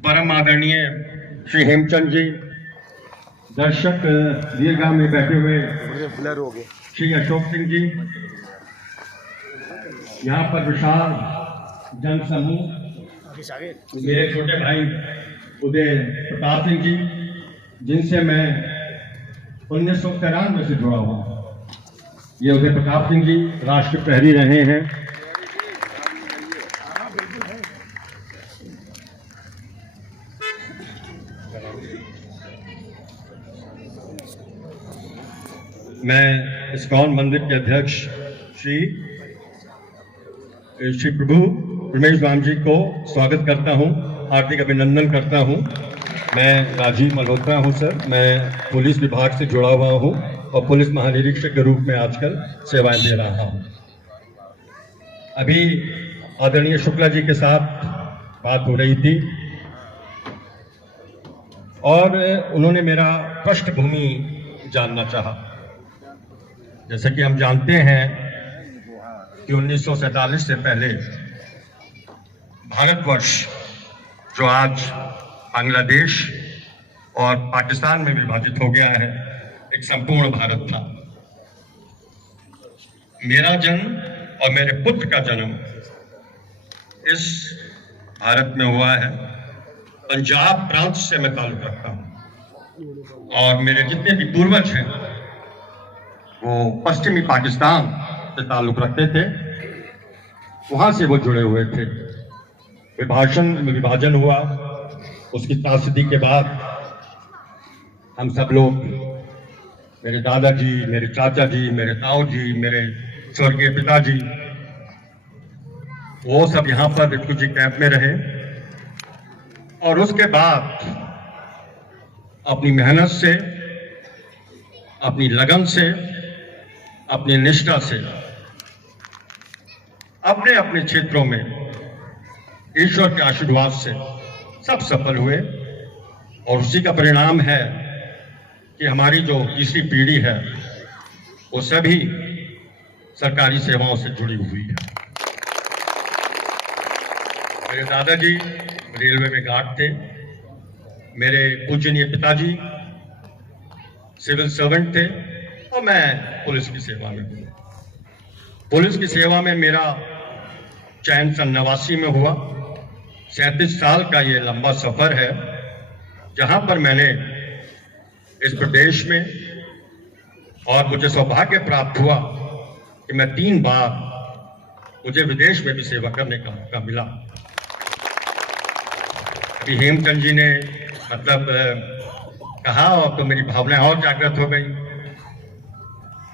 परम आदरणीय श्री हेमचंद जी, दर्शक दीर्घा में बैठे हुए श्री अशोक सिंह जी, यहाँ पर विशाल जन समूह, मेरे छोटे भाई उदय प्रताप सिंह जी, जिनसे मैं 1993 से जुड़ा हुआ हूँ। ये उदय प्रताप सिंह जी राष्ट्र प्रहरी रहे हैं। मैं इस्कॉन मंदिर के अध्यक्ष श्री प्रभु रमेश राम जी को स्वागत करता हूं, हार्दिक अभिनंदन करता हूं। मैं राजीव मल्होत्रा हूं सर, मैं पुलिस विभाग से जुड़ा हुआ हूं और पुलिस महानिरीक्षक के रूप में आजकल सेवाएं दे रहा हूं। अभी आदरणीय शुक्ला जी के साथ बात हो रही थी और उन्होंने मेरा पृष्ठभूमि जानना चाहा। जैसे कि हम जानते हैं कि 1947 से पहले भारतवर्ष, जो आज बांग्लादेश और पाकिस्तान में विभाजित हो गया है, एक संपूर्ण भारत था। मेरा जन्म और मेरे पुत्र का जन्म इस भारत में हुआ है। पंजाब प्रांत से मैं ताल्लुक रखता हूं और मेरे जितने भी पूर्वज हैं वो पश्चिमी पाकिस्तान से ताल्लुक रखते थे, वहां से वो जुड़े हुए थे। विभाजन हुआ, उसकी त्रासदी के बाद हम सब लोग, मेरे दादाजी, मेरे चाचा जी, मेरे ताऊ जी, मेरे स्वर्गीय पिताजी, वो सब यहाँ पर रिफ्यूजी कैंप में रहे और उसके बाद अपनी मेहनत से, अपनी लगन से, अपनी निष्ठा से अपने अपने क्षेत्रों में ईश्वर के आशीर्वाद से सब सफल हुए और उसी का परिणाम है कि हमारी जो तीसरी पीढ़ी है वो सभी सरकारी सेवाओं से जुड़ी हुई है। मेरे दादाजी रेलवे में गार्ड थे, मेरे पूजनीय पिताजी सिविल सर्वेंट थे और मैं पुलिस की सेवा में हूँ। पुलिस की सेवा में मेरा चयन सन 89 में हुआ। 37 साल का ये लंबा सफर है, जहां पर मैंने इस प्रदेश में, और मुझे सौभाग्य प्राप्त हुआ कि मैं 3 बार, मुझे विदेश में भी सेवा करने का मौका मिला। अभी हेमचंद जी ने कहा और तो मेरी भावनाएं और जागृत हो गई।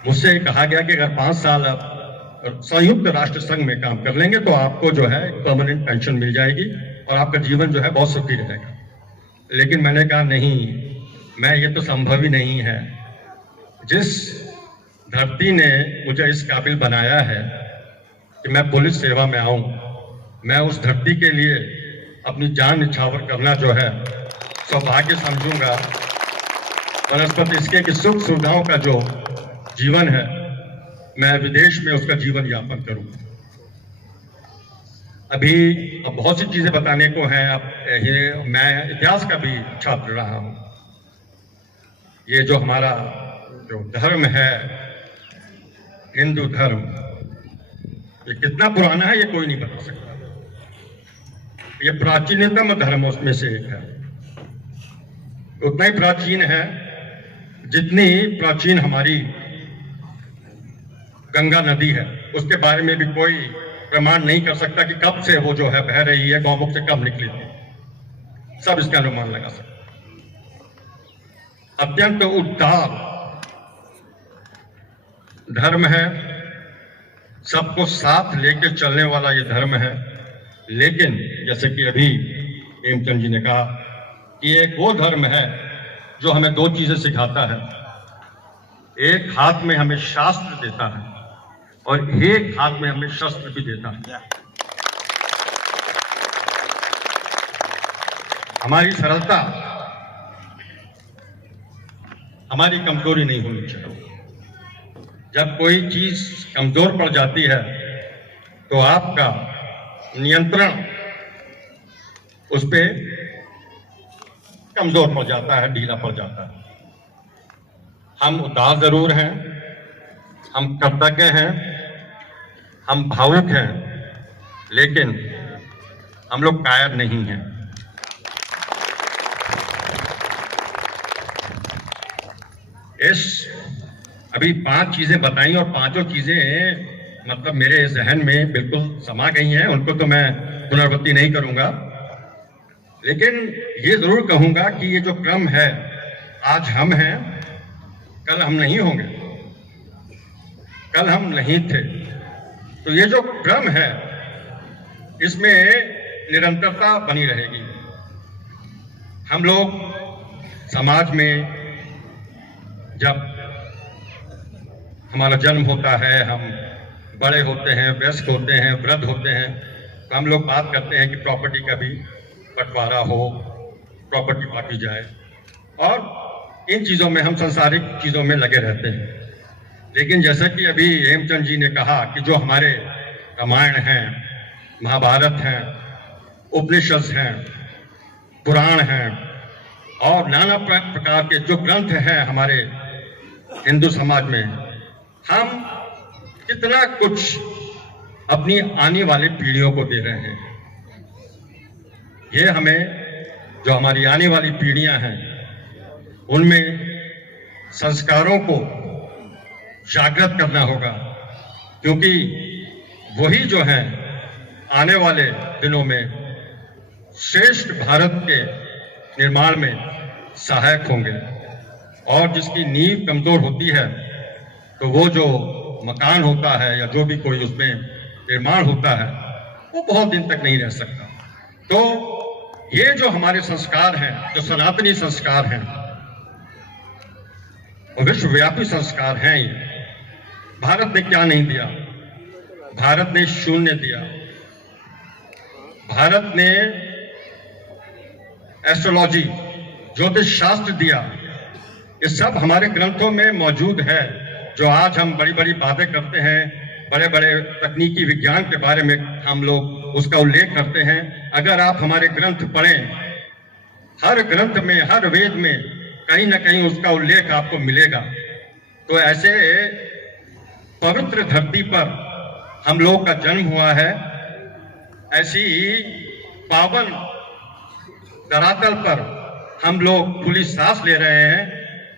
मुझसे कहा गया कि अगर 5 साल आप संयुक्त राष्ट्र संघ में काम कर लेंगे तो आपको जो है परमानेंट पेंशन मिल जाएगी और आपका जीवन जो है बहुत सुखी रहेगा। लेकिन मैंने कहा नहीं, ये तो संभव ही नहीं है। जिस धरती ने मुझे इस काबिल बनाया है कि मैं पुलिस सेवा में आऊं, मैं उस धरती के लिए अपनी जान निछावर करना जो है सौभाग्य समझूंगा। वनस्पति इसके कि सुख सुविधाओं का जो जीवन है, मैं विदेश में उसका जीवन यापन करूं। अब बहुत सी चीजें बताने को हैं। अब मैं इतिहास का भी छात्र रहा हूं। ये जो हमारा जो धर्म है, हिंदू धर्म, ये कितना पुराना है ये कोई नहीं बता सकता। ये प्राचीनतम धर्म उसमें से एक है। उतना ही प्राचीन है जितनी प्राचीन हमारी गंगा नदी है। उसके बारे में भी कोई प्रमाण नहीं कर सकता कि कब से वो जो है बह रही है, गौमुख से कब निकली थी। सब इसका अनुमान लगा सकते। अत्यंत उदार धर्म है, सबको साथ लेकर चलने वाला ये धर्म है। लेकिन जैसे कि अभी हेमचंद जी ने कहा कि एक वो धर्म है जो हमें 2 चीजें सिखाता है। एक हाथ में हमें शास्त्र देता है और एक हाथ में हमें शस्त्र भी देता है। हमारी सरलता हमारी कमजोरी नहीं होनी चाहिए। जब कोई चीज कमजोर पड़ जाती है तो आपका नियंत्रण उस पर कमजोर पड़ जाता है, ढीला पड़ जाता है। हम उदार जरूर हैं, हम कृतज्ञ हैं, हम भावुक हैं, लेकिन हम लोग कायर नहीं हैं। इस अभी 5 चीजें बताई और पांचों चीजें मतलब मेरे जहन में बिल्कुल समा गई हैं, उनको तो मैं पुनरावृत्ति नहीं करूंगा, लेकिन ये जरूर कहूंगा कि ये जो क्रम है, आज हम हैं, कल हम नहीं होंगे, कल हम नहीं थे। तो ये जो क्रम है, इसमें निरंतरता बनी रहेगी। हम लोग समाज में जब हमारा जन्म होता है, हम बड़े होते हैं, वयस्क होते हैं, वृद्ध होते हैं, तो हम लोग बात करते हैं कि प्रॉपर्टी का भी बंटवारा हो, प्रॉपर्टी बांटी जाए, और इन चीज़ों में हम सांसारिक चीज़ों में लगे रहते हैं। लेकिन जैसा कि अभी हेमचंद जी ने कहा कि जो हमारे रामायण हैं, महाभारत हैं, उपनिषद हैं, पुराण हैं और नाना प्रकार के जो ग्रंथ हैं हमारे हिंदू समाज में, हम कितना कुछ अपनी आने वाली पीढ़ियों को दे रहे हैं। ये हमें जो हमारी आने वाली पीढ़ियां हैं, उनमें संस्कारों को जागृत करना होगा, क्योंकि वही जो है आने वाले दिनों में श्रेष्ठ भारत के निर्माण में सहायक होंगे। और जिसकी नींव कमजोर होती है, तो वो जो मकान होता है या जो भी कोई उसमें निर्माण होता है, वो बहुत दिन तक नहीं रह सकता। तो ये जो हमारे संस्कार हैं, जो सनातनी संस्कार हैं, वो विश्वव्यापी संस्कार हैं। ये भारत ने क्या नहीं दिया? भारत ने शून्य दिया। भारत ने एस्ट्रोलॉजी, ज्योतिष शास्त्र दिया। ये सब हमारे ग्रंथों में मौजूद है। जो आज हम बड़ी बड़ी बातें करते हैं, बड़े बड़े तकनीकी विज्ञान के बारे में हम लोग उसका उल्लेख करते हैं, अगर आप हमारे ग्रंथ पढ़ें, हर ग्रंथ में, हर वेद में कहीं ना कहीं उसका उल्लेख आपको मिलेगा। तो ऐसे पवित्र धरती पर हम लोग का जन्म हुआ है, ऐसी पावन धरातल पर हम लोग खुली सांस ले रहे हैं।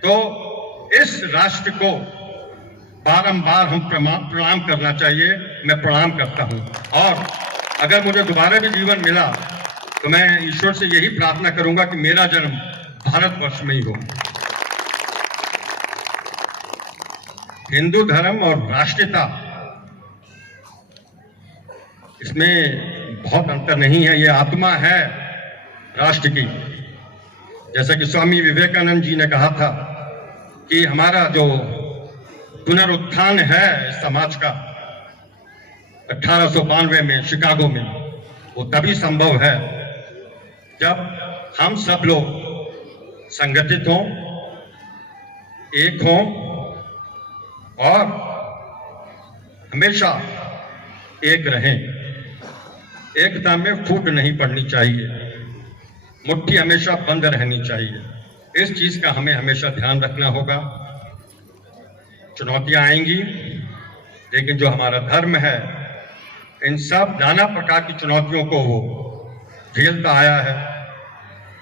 तो इस राष्ट्र को बारंबार हम प्रणाम करना चाहिए। मैं प्रणाम करता हूं, और अगर मुझे दोबारा भी जीवन मिला तो मैं ईश्वर से यही प्रार्थना करूंगा कि मेरा जन्म भारतवर्ष में ही हो। हिंदू धर्म और राष्ट्रीयता, इसमें बहुत अंतर नहीं है। ये आत्मा है राष्ट्र की। जैसा कि स्वामी विवेकानंद जी ने कहा था कि हमारा जो पुनरुत्थान है समाज का 1892 में शिकागो में, वो तभी संभव है जब हम सब लोग संगठित हों, एक हों, और हमेशा एक रहें। एकता में फूट नहीं पड़नी चाहिए, मुट्ठी हमेशा बंद रहनी चाहिए। इस चीज का हमें हमेशा ध्यान रखना होगा। चुनौतियां आएंगी, लेकिन जो हमारा धर्म है, इन सब नाना प्रकार की चुनौतियों को वो झेलता आया है,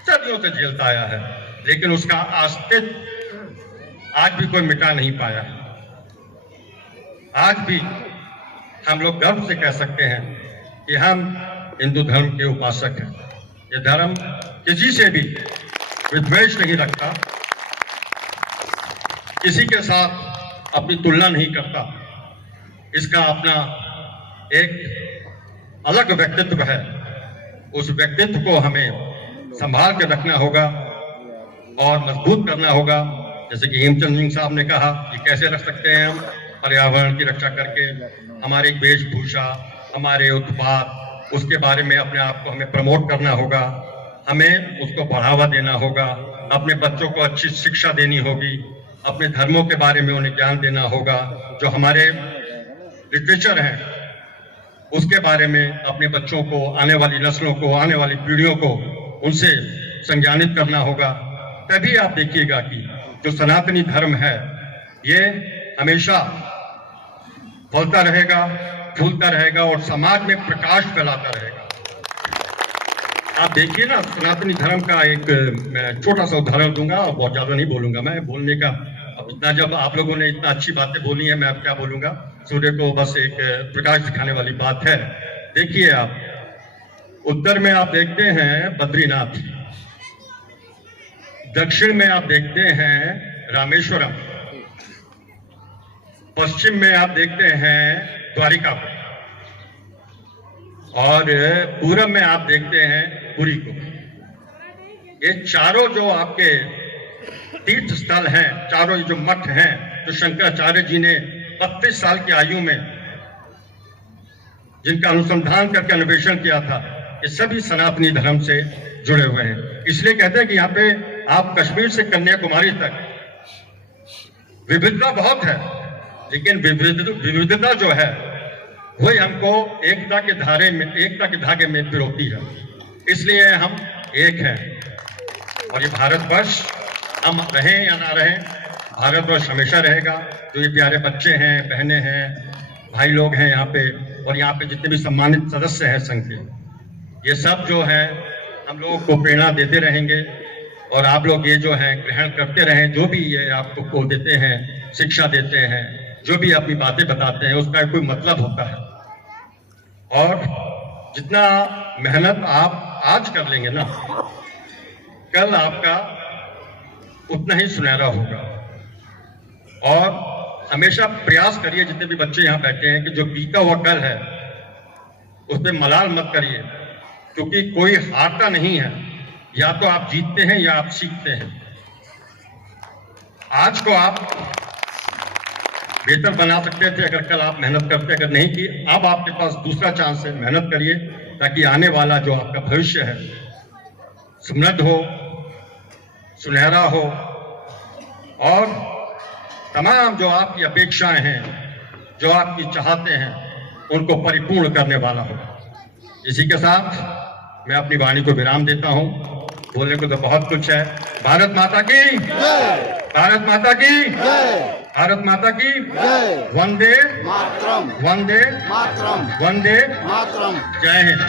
सदियों से झेलता आया है, लेकिन उसका अस्तित्व आज भी कोई मिटा नहीं पाया है। आज भी हम लोग गर्व से कह सकते हैं कि हम हिंदू धर्म के उपासक हैं। ये धर्म किसी से भी विद्वेष नहीं रखता, किसी के साथ अपनी तुलना नहीं करता। इसका अपना एक अलग व्यक्तित्व है। उस व्यक्तित्व को हमें संभाल के रखना होगा और मजबूत करना होगा। जैसे कि हेमचंद सिंह साहब ने कहा कि कैसे रख सकते हैं हम पर्यावरण की रक्षा करके, हमारी वेशभूषा, हमारे उत्पाद, उसके बारे में अपने आप को हमें प्रमोट करना होगा, हमें उसको बढ़ावा देना होगा, अपने बच्चों को अच्छी शिक्षा देनी होगी, अपने धर्मों के बारे में उन्हें ज्ञान देना होगा। जो हमारे लिटरेचर हैं उसके बारे में अपने बच्चों को, आने वाली नस्लों को, आने वाली पीढ़ियों को उनसे संज्ञानित करना होगा। तभी आप देखिएगा कि जो सनातनी धर्म है ये हमेशा फलता रहेगा, फूलता रहेगा और समाज में प्रकाश फैलाता रहेगा। आप देखिए ना, सनातनी धर्म का एक मैं छोटा सा उदाहरण दूंगा और बहुत ज्यादा नहीं बोलूंगा। मैं बोलने का अब इतना, जब आप लोगों ने इतना अच्छी बातें बोली है, मैं अब क्या बोलूंगा। सूर्य को बस एक प्रकाश दिखाने वाली बात है। देखिए आप उत्तर में आप देखते हैं बद्रीनाथ, दक्षिण में आप देखते हैं रामेश्वरम, पश्चिम में आप देखते हैं द्वारिका को, और पूरब में आप देखते हैं पुरी को। ये चारों जो आपके तीर्थ स्थल हैं, चारों जो मठ हैं, जो शंकराचार्य जी ने 32 साल की आयु में जिनका अनुसंधान करके अन्वेषण किया था, ये सभी सनातनी धर्म से जुड़े हुए हैं। इसलिए कहते हैं कि यहाँ पे आप कश्मीर से कन्याकुमारी तक विविधता बहुत है, लेकिन विविधता जो है वही हमको एकता के धागे में पिरोती है। इसलिए हम एक हैं और ये भारतवर्ष, हम रहें या ना रहें, भारतवर्ष हमेशा रहेगा। जो ये प्यारे बच्चे हैं, बहनें हैं, भाई लोग हैं यहाँ पे, और यहाँ पे जितने भी सम्मानित सदस्य हैं संघ के, ये सब जो है हम लोगों को प्रेरणा देते रहेंगे। और आप लोग ये जो है ग्रहण करते रहें, जो भी ये आपको देते हैं, शिक्षा देते हैं, जो भी अपनी बातें बताते हैं, उसका कोई मतलब होता है। और जितना मेहनत आप आज कर लेंगे ना, कल आपका उतना ही सुनहरा होगा। और हमेशा प्रयास करिए, जितने भी बच्चे यहाँ बैठे हैं, कि जो बीता हुआ कल है उस पर मलाल मत करिए, क्योंकि कोई हारता नहीं है। या तो आप जीतते हैं या आप सीखते हैं। आज को आप बेहतर बना सकते थे अगर कल आप मेहनत करते, अगर नहीं की, अब आपके पास दूसरा चांस है, मेहनत करिए, ताकि आने वाला जो आपका भविष्य है समृद्ध हो, सुनहरा हो, और तमाम जो आपकी अपेक्षाएं हैं, जो आपकी चाहते हैं, उनको परिपूर्ण करने वाला हो। इसी के साथ मैं अपनी वाणी को विराम देता हूं। बोलने को तो बहुत कुछ है। भारत माता की जय, भारत माता की जय, भारत माता की जय, वंदे मातरम, वंदे मातरम, वंदे मातरम, जय हिंद।